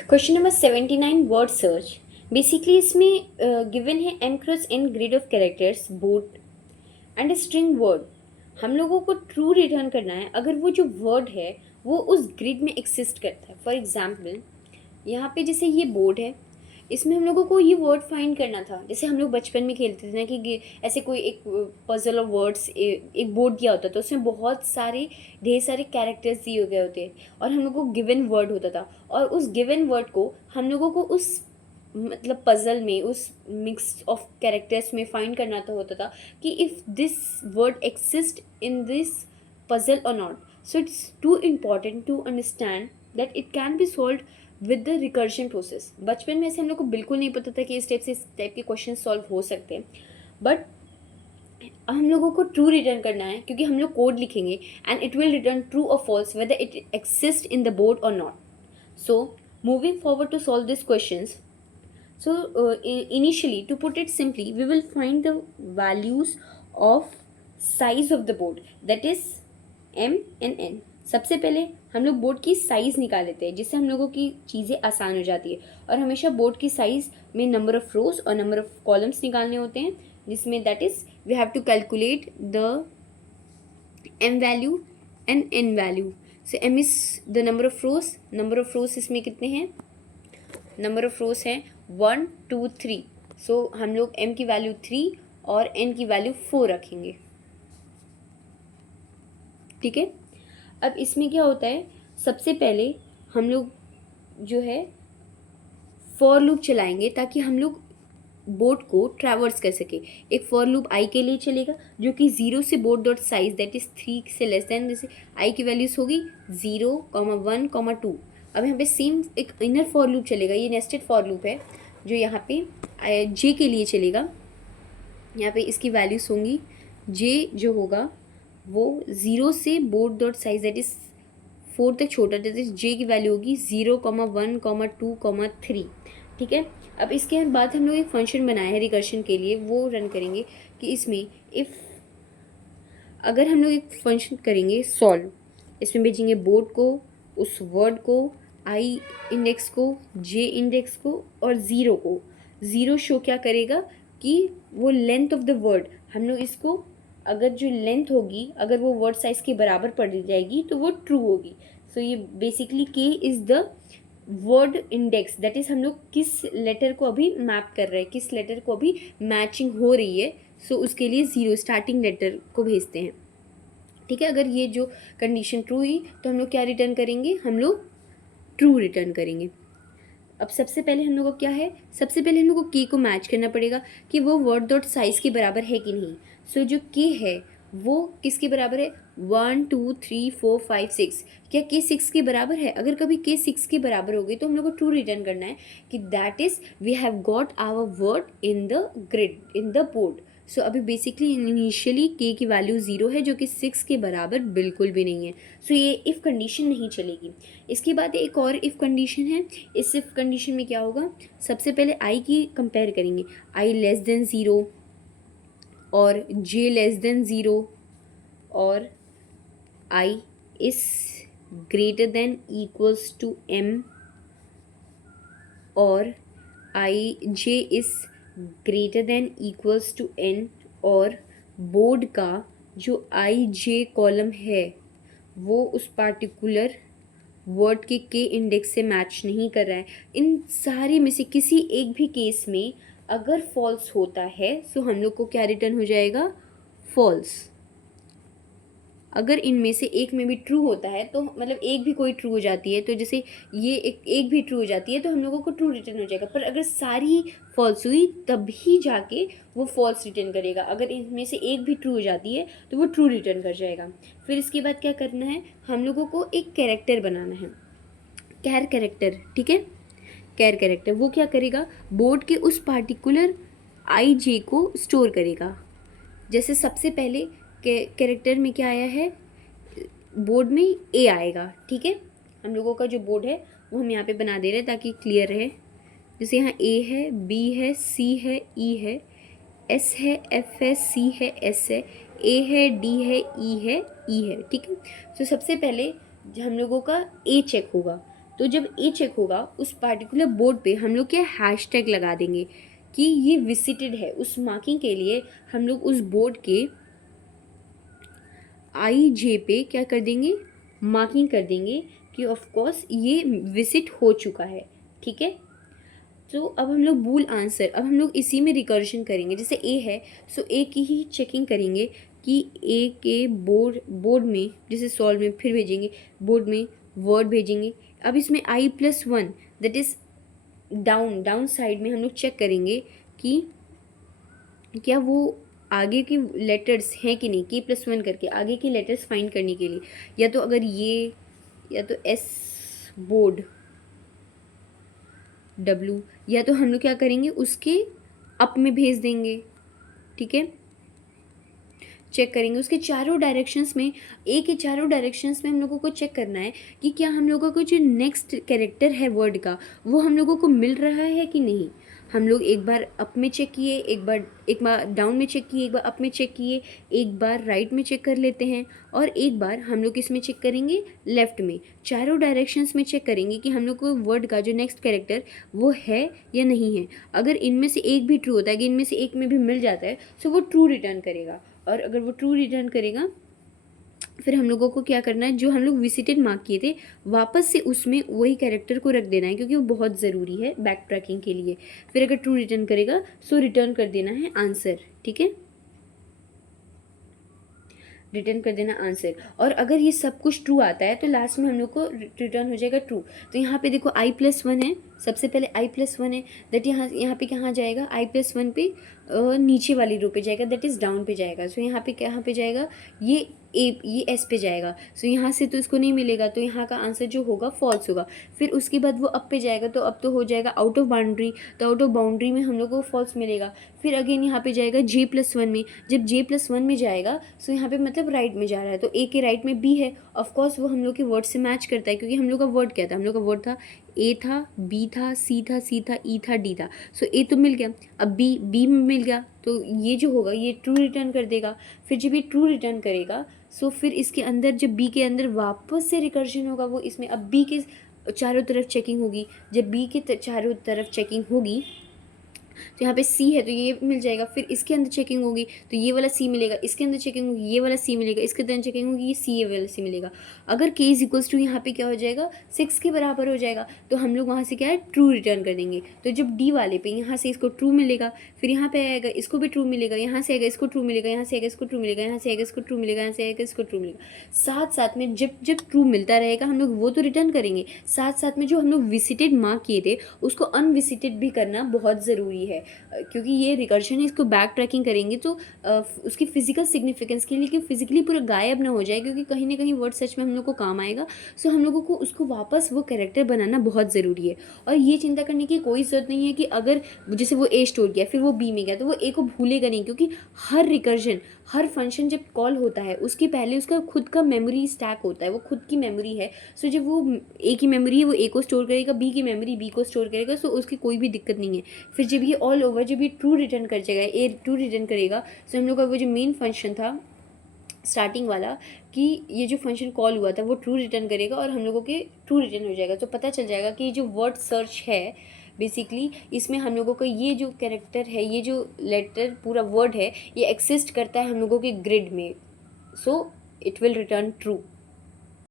Question number 79 word search. Basically इसमें given है m cross n grid of characters boat and string word. हम लोगों को true return करना है अगर वो जो वर्ड है वो उस ग्रिड में एक्सिस्ट करता है। फॉर एग्जाम्पल यहाँ पे जैसे ये बोर्ड है, इसमें हम लोगों को ये वर्ड फाइंड करना था। जैसे हम लोग बचपन में खेलते थे ना कि ऐसे कोई एक पजल ऑफ वर्ड्स एक बोर्ड दिया होता था, उसमें बहुत सारे ढेर सारे कैरेक्टर्स दिए गए होते और हम लोग को गिवन वर्ड होता था और उस गिवन वर्ड को हम लोगों को उस मतलब पजल में उस मिक्स ऑफ कैरेक्टर्स में फाइंड करना तो होता था कि if this word exist in this puzzle और not. So it's too important to understand that it can be solve with the recursion process. बचपन में से हम लोग को बिल्कुल नहीं पता था कि इस टाइप के क्वेश्चन सॉल्व हो सकते हैं, बट हम लोगों को ट्रू रिटर्न करना है क्योंकि हम लोग कोड लिखेंगे and it will return true और false whether it exist in the board और not. So moving forward to solve this questions, so initially to put it simply we will find the values of size of the board, that is m and n। सबसे पहले हम लोग board की size निकाल लेते हैं जिससे हम लोगों की चीज़ें आसान हो जाती है। और हमेशा बोर्ड की साइज़ में नंबर ऑफ़ रोज और नंबर ऑफ़ कॉलम्स निकालने होते हैं, जिसमें that is we have to calculate the m value and n value. So m is the number of rows इसमें कितने हैं, नंबर ऑफ़ रोज हैं 1 2 3। सो हम लोग m की वैल्यू 3 और n की वैल्यू 4 रखेंगे। ठीक है, अब इसमें क्या होता है, सबसे पहले हम लोग जो है फॉर लूप चलाएंगे ताकि हम लोग बोर्ड को ट्रैवर्स कर सके। एक फॉर लूप आई के लिए चलेगा जो कि 0 से board dot size that is 3 से लेस देन, जैसे आई की वैल्यूज़ होगी 0, 1, 2। अब यहाँ पे सेम एक इनर फॉर लूप चलेगा, ये नेस्टेड फॉर लूप है जो यहाँ पे जे के लिए चलेगा। यहाँ पे इसकी वैल्यूज़ होंगी, जे जो होगा वो 0 से board dot size that is 4 तक छोटा, दैट इज जे की वैल्यू होगी 0, 1, 2, 3। ठीक है, अब इसके बाद हम लोग एक फंक्शन बनाया है रिकर्शन के लिए, वो रन करेंगे कि इसमें इफ़ अगर हम लोग एक फंक्शन करेंगे सॉल्व, इसमें भेजेंगे बोर्ड को, उस वर्ड को, आई इंडेक्स को, जे इंडेक्स को और ज़ीरो को। ज़ीरो शो क्या करेगा कि वो लेंथ ऑफ द वर्ड, हम लोग इसको अगर जो लेंथ होगी अगर वो वर्ड साइज़ के बराबर पड़ जाएगी तो वो ट्रू होगी। सो ये बेसिकली के is the word index, that is हम लोग किस लेटर को अभी मैप कर रहे हैं, किस लेटर को अभी मैचिंग हो रही है। सो उसके लिए ज़ीरो स्टार्टिंग लेटर को भेजते हैं। ठीक है, अगर ये जो कंडीशन ट्रू हुई तो हम लोग क्या रिटर्न करेंगे, हम लोग ट्रू रिटर्न करेंगे। अब सबसे पहले हम लोग को क्या है, सबसे पहले हम लोग को के को मैच करना पड़ेगा कि वो वर्ड डॉट साइज़ के बराबर है कि नहीं। सो जो के है वो किसके बराबर है, 1 2 3 4 5 6। क्या के 6 के बराबर है, अगर कभी के 6 के बराबर हो गई तो हम लोग को ट्रू रिटर्न करना है कि that is we have got our word in the grid in the board. So अभी बेसिकली इनिशियली के की वैल्यू 0 है जो कि 6 के बराबर बिल्कुल भी नहीं है। सो ये इफ़ कंडीशन नहीं चलेगी। इसके बाद एक और इफ़ कंडीशन है, इस इफ़ कंडीशन में क्या होगा, सबसे पहले आई की कंपेयर करेंगे, आई लेस देन 0 और जे लेस देन 0 और I is greater than equals to M और I J is greater than equals to N और बोर्ड का जो आई जे कॉलम है वो उस पार्टिकुलर वर्ड के इंडेक्स से मैच नहीं कर रहा है। इन सारे में से किसी एक भी केस में अगर फॉल्स होता है तो हम लोग को क्या रिटर्न हो जाएगा, फॉल्स। अगर इनमें से एक में भी ट्रू होता है तो मतलब एक भी कोई ट्रू हो जाती है, तो जैसे ये एक भी ट्रू हो जाती है तो हम लोगों को ट्रू रिटर्न हो जाएगा। पर अगर सारी फॉल्स हुई तभी जाके वो फॉल्स रिटर्न करेगा। अगर इनमें से एक भी ट्रू हो जाती है तो वो ट्रू रिटर्न कर जाएगा। फिर इसके बाद क्या करना है, हम लोगों को एक कैरेक्टर बनाना है, कैर कैरेक्टर। ठीक है, कैर कैरेक्टर वो क्या करेगा, बोर्ड के उस पार्टिकुलर आई जे को स्टोर करेगा। जैसे सबसे पहले कैरेक्टर में क्या आया है, बोर्ड में ए आएगा। ठीक है, हम लोगों का जो बोर्ड है वो हम यहाँ पे बना दे रहे हैं ताकि क्लियर रहे। जैसे यहाँ ए है, बी है, सी है, ई है, एस है, एफ है, सी है, एस है, ए है, डी है, ई है, ई है। ठीक है, तो सबसे पहले हम लोगों का ए चेक होगा, तो जब ए चेक होगा उस पार्टिकुलर बोर्ड पे हम लोग क्या हैशटैग लगा देंगे कि ये विजिटेड है। उस मार्किंग के लिए हम लोग उस बोर्ड के IJ पे क्या कर देंगे, मार्किंग कर देंगे कि ऑफ कोर्स ये विजिट हो चुका है। ठीक है, तो अब हम लोग बूल आंसर, अब हम लोग इसी में रिकर्शन करेंगे। जैसे ए है सो ए की ही चेकिंग करेंगे कि ए के बोर्ड में, जैसे सॉल्व में फिर भेजेंगे, बोर्ड में वर्ड भेजेंगे। अब इसमें I+1 that is down side में हम लोग चेक करेंगे कि क्या वो आगे की लेटर्स हैं कि नहीं, K+1 करके आगे की लेटर्स फाइंड करने के लिए। या तो अगर ये, या तो S बोर्ड W, या तो हम लोग क्या करेंगे उसके अप में भेज देंगे। ठीक है, चेक करेंगे उसके चारों डायरेक्शंस में, ए के चारों डायरेक्शंस में हम लोगों को चेक करना है कि क्या हम लोगों को जो नेक्स्ट कैरेक्टर है वर्ड का वो हम लोगों को मिल रहा है कि नहीं। हम लोग एक बार अप में चेक किए, एक बार डाउन में चेक किए, एक बार अप में चेक किए, एक बार राइट में चेक कर लेते हैं, और एक बार हम लोग इसमें चेक करेंगे लेफ़्ट में। चारों डायरेक्शंस में चेक करेंगे कि हम लोग को वर्ड का जो नेक्स्ट कैरेक्टर वो है या नहीं है। अगर इनमें से एक भी ट्रू होता है, कि इनमें से एक में भी मिल जाता है, तो वो ट्रू रिटर्न करेगा। और अगर वो ट्रू रिटर्न करेगा फिर हम लोगों को क्या करना है, जो हम लोग विजिटेड मार्क किए थे वापस से उसमें वही कैरेक्टर को रख देना है, क्योंकि वो बहुत ज़रूरी है बैक ट्रैकिंग के लिए। फिर अगर ट्रू रिटर्न करेगा सो रिटर्न कर देना है आंसर। ठीक है, रिटर्न कर देना आंसर। और अगर ये सब कुछ ट्रू आता है तो लास्ट में हम लोग को रिटर्न हो जाएगा ट्रू। तो यहाँ पे देखो I+1 है, सबसे पहले I+1 है, दैट यहाँ पे कहाँ जाएगा, I+1 पे नीचे वाली रो पे जाएगा, दैट इज़ डाउन पे जाएगा। सो यहाँ पे कहाँ पे जाएगा, ये ये S पे जाएगा। सो यहाँ से तो इसको नहीं मिलेगा, तो यहाँ का आंसर जो होगा फॉल्स होगा। फिर उसके बाद वो अप पे जाएगा, तो अब तो हो जाएगा आउट ऑफ बाउंड्री, तो आउट ऑफ बाउंड्री में हम लोग को फॉल्स मिलेगा। फिर अगेन यहाँ पे जाएगा J+1 में, जब J+1 में जाएगा सो यहाँ पे मतलब राइट में जा रहा है, तो ए के राइट में B है, ऑफकोर्स वो हम लोग के वर्ड से मैच करता है, क्योंकि हम लोग का वर्ड क्या था, हम लोग का वर्ड था A था, B था, C था, C था, E था, D था। सो A तो मिल गया, अब B में मिल गया, तो ये जो होगा ये ट्रू रिटर्न कर देगा। फिर जब ये ट्रू रिटर्न करेगा सो फिर इसके अंदर जब B के अंदर वापस से रिकर्जन होगा, वो इसमें अब B के चारों तरफ चेकिंग होगी। जब B के चारों तरफ चेकिंग होगी तो यहाँ पे C है तो ये मिल जाएगा। फिर इसके अंदर चेकिंग होगी तो ये वाला C मिलेगा, इसके अंदर चेकिंग होगी ये वाला C मिलेगा, इसके अंदर चेकिंग होगी ये C ये वाला C मिलेगा। अगर K इज इक्वल्स टू यहाँ पे क्या हो जाएगा 6 के बराबर हो जाएगा, तो हम लोग वहाँ से क्या है ट्रू रिटर्न कर देंगे। तो जब D वाले पे यहाँ से इसको ट्रू मिलेगा, फिर यहाँ पे आएगा इसको भी ट्रू मिलेगा, यहाँ से आएगा इसको ट्रू मिलेगा, यहाँ से आएगा इसको ट्रू मिलेगा, यहाँ से आएगा इसको ट्रू मिलेगा, यहाँ से आएगा इसको ट्रू मिलेगा। साथ साथ में जब जब ट्रू मिलता रहेगा हम लोग वो तो रिटर्न करेंगे, साथ साथ में जो हम लोग विजिटेड मार्क किए थे उसको अनविजिटेड भी करना बहुत ज़रूरी है, क्योंकि ये रिकर्शन है, इसको बैक ट्रैकिंग करेंगे तो उसकी फिजिकल सिग्निफिकेंस के लिए कि फिजिकली पूरा गायब ना हो जाए, क्योंकि कहीं ना कहीं वर्ड सच में हम लोग को काम आएगा। सो हम लोगों को उसको वापस वो कैरेक्टर बनाना बहुत ज़रूरी है। और ये चिंता करने की कोई ज़रूरत नहीं है कि अगर जैसे वो ए स्टोर किया फिर वो बी में गया तो वो ए को भूलेगा नहीं, क्योंकि हर रिकर्जन, हर फंक्शन जब कॉल होता है उसके पहले उसका खुद का मेमोरी स्टैक होता है, वो खुद की मेमोरी है। सो जब वो ए की मेमोरी है वो ए को स्टोर करेगा, बी की मेमोरी बी को स्टोर करेगा, सो उसकी कोई भी दिक्कत नहीं है। फिर जब ये ऑल ओवर जब ये ट्रू रिटर्न कर जाएगा, ए ट्रू रिटर्न करेगा, सो हम लोग का वो जो मेन फंक्शन था स्टार्टिंग वाला कि ये जो फंक्शन कॉल हुआ था वो ट्रू रिटर्न करेगा और हम लोगों के ट्रू रिटर्न हो जाएगा। तो पता चल जाएगा कि जो वर्ड सर्च है बेसिकली इसमें हम लोगों का ये जो कैरेक्टर है, ये जो लेटर पूरा वर्ड है ये एक्सिस्ट करता है हम लोगों के ग्रिड में, so it will return true.